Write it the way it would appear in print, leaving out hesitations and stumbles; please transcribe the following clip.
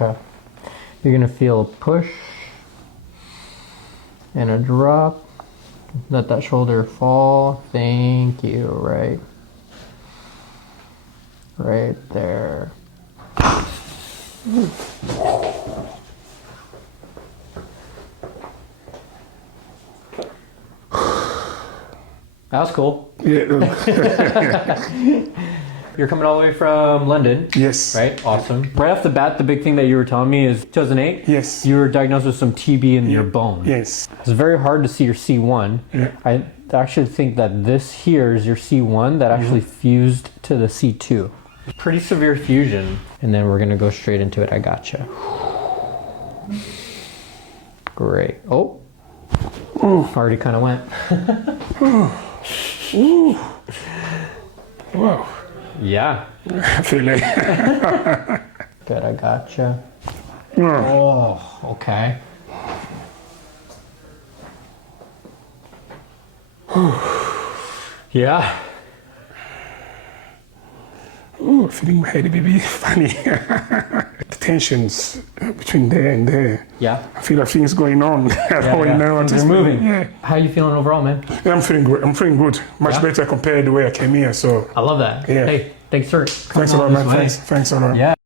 Okay. You're gonna feel a push and a drop. Let that shoulder fall. Thank you. Right there. That was cool. Yeah. You're coming all the way from London. Yes. Right? Awesome. Right off the bat, the big thing that you were telling me is 2008. Yes. You were diagnosed with some TB in your bone. Yes. It's very hard to see your C1. Yeah. I actually think that this here is your C1 that actually fused to the C2. Pretty severe fusion. And then we're gonna go straight into it. I gotcha. Great. Oh. Already kind of went. Ooh. Wow. Yeah. I feel like. Good, I gotcha. Oh, okay. Yeah. Ooh, feeling my head baby funny. The tensions between there and there. Yeah. I feel like things going on. I don't really know what Things to are moving. Yeah. How are you feeling overall, man? Yeah, I'm feeling good. I'm feeling good. Much Yeah? better compared to the way I came here. So I love that. Yeah. Hey, thanks, sir. thanks a lot, man. Thanks a lot. Yeah.